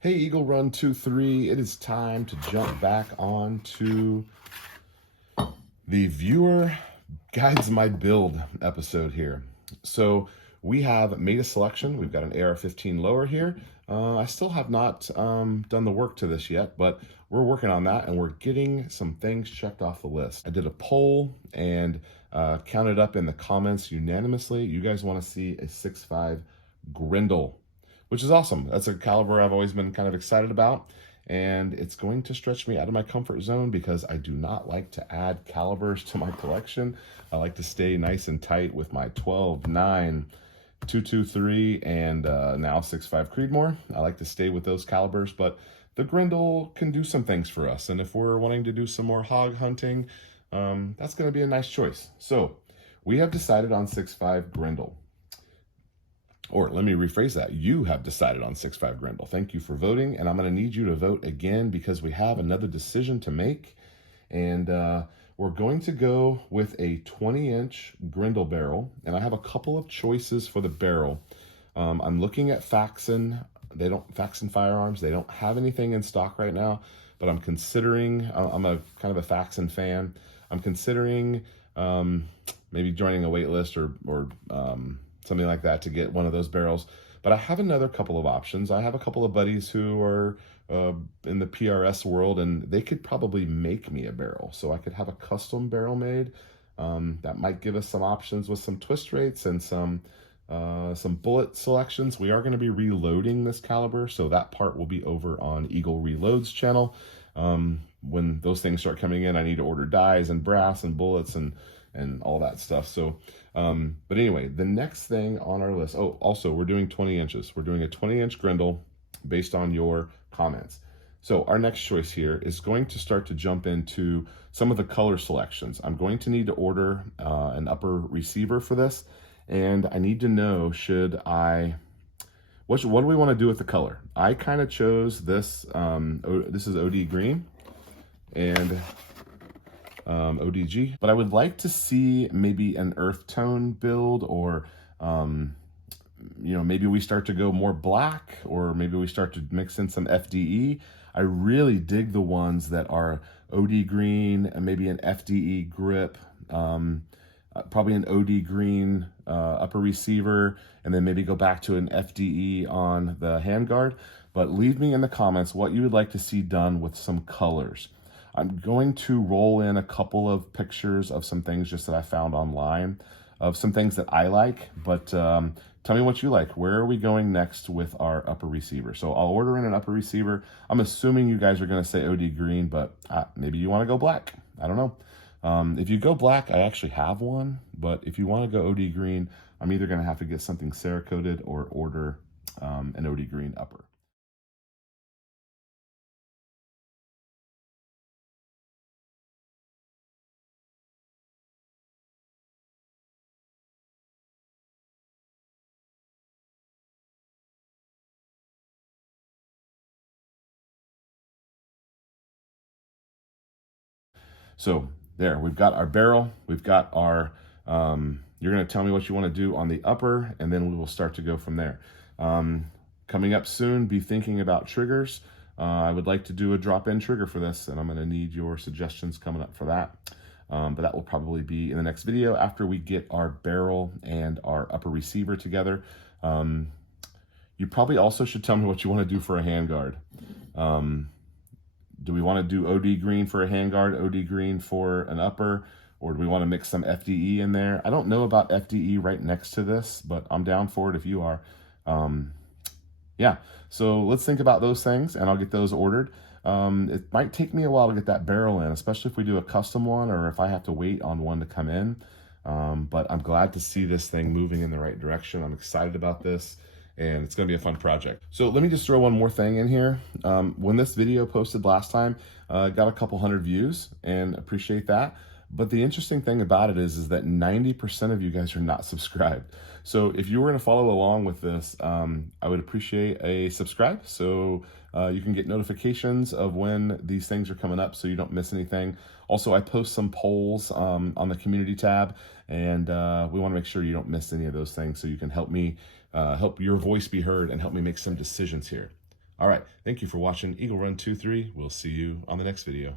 Hey, Eagle Run 2-3, it is time to jump back on to the viewer guides my build episode here. So we have made a selection. We've got an AR-15 lower here. I still have not done the work to this yet, but we're working on that and we're getting some things checked off the list. I did a poll and counted up in the comments unanimously. You guys want to see a 6.5 Grendel, which is awesome. That's a caliber I've always been kind of excited about, and it's going to stretch me out of my comfort zone because I do not like to add calibers to my collection. I like to stay nice and tight with my 12, 9, 223, and now 6.5 Creedmoor. I like to stay with those calibers, but the Grendel can do some things for us, and if we're wanting to do some more hog hunting, that's going to be a nice choice. So we have decided on 6.5 Grendel. Or let me rephrase that. You have decided on 6.5 Grendel. Thank you for voting, and I'm going to need you to vote again because we have another decision to make. And we're going to go with a 20-inch Grendel barrel, and I have a couple of choices for the barrel. I'm looking at Faxon. Faxon Firearms. They don't have anything in stock right now, but I'm considering. I'm a kind of a Faxon fan. I'm considering maybe joining a wait list or something like that to get one of those barrels. But I have another couple of options. I have a couple of buddies who are in the PRS world, and they could probably make me a barrel. So I could have a custom barrel made. That might give us some options with some twist rates and some bullet selections. We are going to be reloading this caliber, so that part will be over on Eagle Reloads channel. When those things start coming in, I need to order dies and brass and bullets and all that stuff. So, but anyway, the next thing on our list, oh, also we're doing 20 inches. We're doing a 20-inch Grendel based on your comments. So our next choice here is going to start to jump into some of the color selections. I'm going to need to order an upper receiver for this, and I need to know, what do we want to do with the color? I kind of chose this, this is OD green, and ODG, but I would like to see maybe an earth tone build, or maybe we start to go more black, or maybe we start to mix in some FDE. I really dig the ones that are OD green and maybe an FDE grip, probably an OD green upper receiver, and then maybe go back to an FDE on the handguard. But leave me in the comments what you would like to see done with some colors. I'm going to roll in a couple of pictures of some things just that I found online, of some things that I like, but tell me what you like. Where are we going next with our upper receiver? So I'll order in an upper receiver. I'm assuming you guys are going to say OD green, but maybe you want to go black. I don't know. If you go black, I actually have one, but if you want to go OD green, I'm either going to have to get something Cerakoted or order an OD green upper. So there, we've got our barrel, we've got our, you're gonna tell me what you wanna do on the upper, and then we will start to go from there. Coming up soon, be thinking about triggers. I would like to do a drop-in trigger for this, and I'm gonna need your suggestions coming up for that. But that will probably be in the next video after we get our barrel and our upper receiver together. You probably also should tell me what you wanna do for a handguard. Do we want to do OD green for a handguard, OD green for an upper, or do we want to mix some FDE in there? I don't know about FDE right next to this, but I'm down for it if you are. Yeah, so let's think about those things, and I'll get those ordered. It might take me a while to get that barrel in, especially if we do a custom one or if I have to wait on one to come in. But I'm glad to see this thing moving in the right direction. I'm excited about this, and it's gonna be a fun project. So let me just throw one more thing in here. When this video posted last time, got a couple hundred views, and appreciate that. But the interesting thing about it is that 90% of you guys are not subscribed. So if you were gonna follow along with this, I would appreciate a subscribe, so you can get notifications of when these things are coming up so you don't miss anything. Also, I post some polls on the community tab, and we wanna make sure you don't miss any of those things, so you can help me, help your voice be heard and help me make some decisions here. All right, thank you for watching Eagle Run 2-3. We'll see you on the next video.